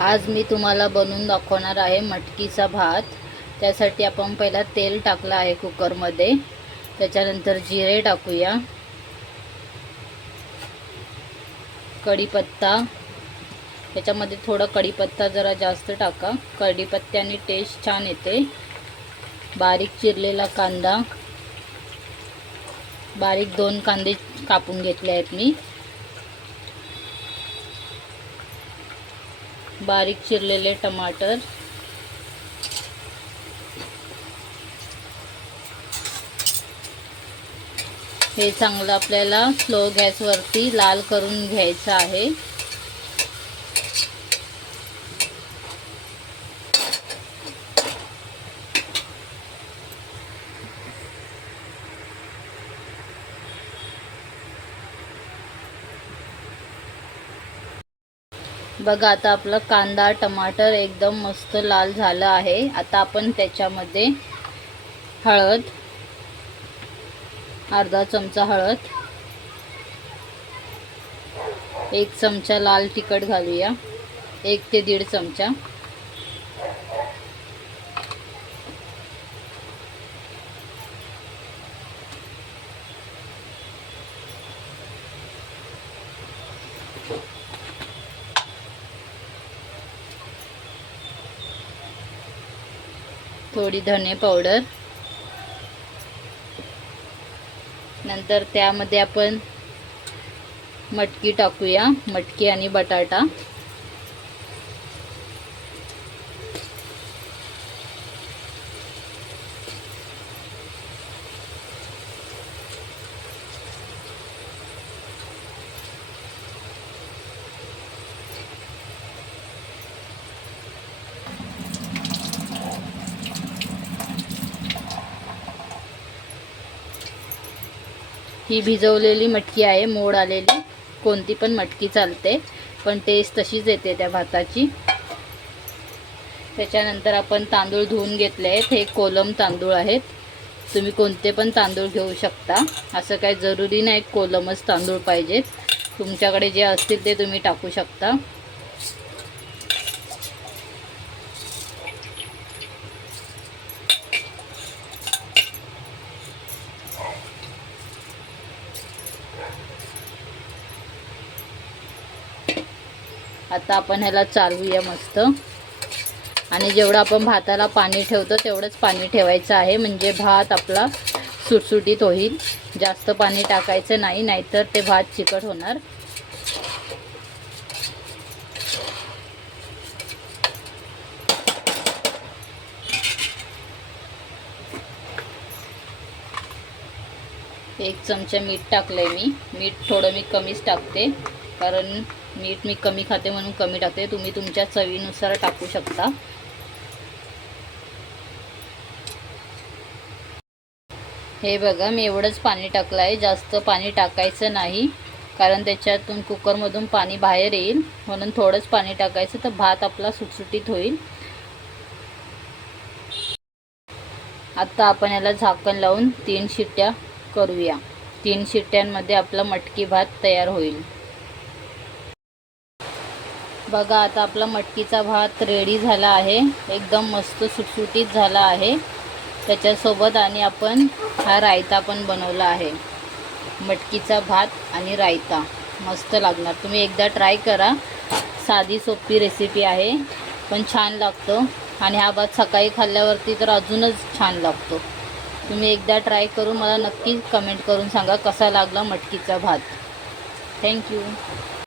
आज मी तुम्हाला बनवून दाखवणार आहे मटकीचा भात। त्यासाठी आपण पहिला तेल टाकलं आहे कुकरमध्ये, त्याच्यानंतर जिरे टाकूया, कढीपत्ता, त्याच्यामध्ये थोडा कढीपत्ता जरा जास्त टाका, कढीपत्त्याने टेस्ट छान येते। बारीक चिरलेला कांदा, बारीक 2 कांदे कापून घेतले आहेत मी, बारीक चिरलेले टमाटर, हे चांगलं आपल्याला स्लो गॅसवरती लाल करून घ्यायचं आहे। बघा आता आपला कांदा टमाटर एकदम मस्त लाल झाला आहे। आता आपण त्याच्यामध्ये हळद, अर्धा चमचा हळद, 1 चमचा लाल तिखट घालूया, 1 ते 1.5 चमचा, थोडी धने पावडर, नंतर त्यामध्ये आपण मटकी टाकूया, मटकी आणि बटाटा, ही भिजवलेली मटकी आहे, मोड आलेली, कोणती पण मटकी चालते, पण टेस्ट तशीच येते त्या भाताची। त्याच्यानंतर आपण तांदूळ धुवून घेतले आहेत, हे कोलम तांदूळ आहेत, तुम्ही कोणते पण तांदूळ घेऊ शकता, असं काही जरुरी नाही कोलमच तांदूळ पाहिजेत, तुमच्याकडे जे असतील ते तुम्ही टाकू शकता। आता आपण ह्याला चालवूया मस्त, आणि जेवढं आपण भाताला पाणी ठेवतो तेवढंच पाणी ठेवायचं आहे, म्हणजे भात आपला सुटसुटीत होईल। जास्त पाणी टाकायचं नाही, नाहीतर ते भात चिकट होणार। एक चमचा मीठ टाकलंय मी, मीठ थोडं मी कमीच टाकते, कारण मीठ मी कमी खाते म्हणून कमी टाकते, तुम्ही तुमच्या चवीनुसार टाकू शकता। हे बघा मी एवढंच पाणी टाकलं आहे, जास्त पाणी टाकायचं नाही, कारण त्याच्यातून कुकरमधून पाणी बाहेर येईल, म्हणून थोडंच पाणी टाकायचं, तर भात आपला सुटसुटीत होईल। आता आपण याला झाकण लावून 3 शिट्ट्या करूया, 3 शिट्ट्यांमध्ये आपला मटकी भात तयार होईल। बघा आता आपला मटकीचा भात रेडी झाला आहे, एकदम मस्त सुटसुटीत झाला आहे। त्याच्यासोबत आणि आपण हा रायता पण बनवला आहे, मटकीचा भात आणि रायता मस्त लागणार, तुम्ही एकदा ट्राय करा। साधी सोपी रेसिपी आहे, पण छान लागतो, आणि हा भात सकाळी खाल्ल्यावरती तर अजूनच छान लागतो। तुम्ही एकदा ट्राय करून मला नक्की कमेंट करून सांगा कसा लागला मटकीचा भात। थँक्यू।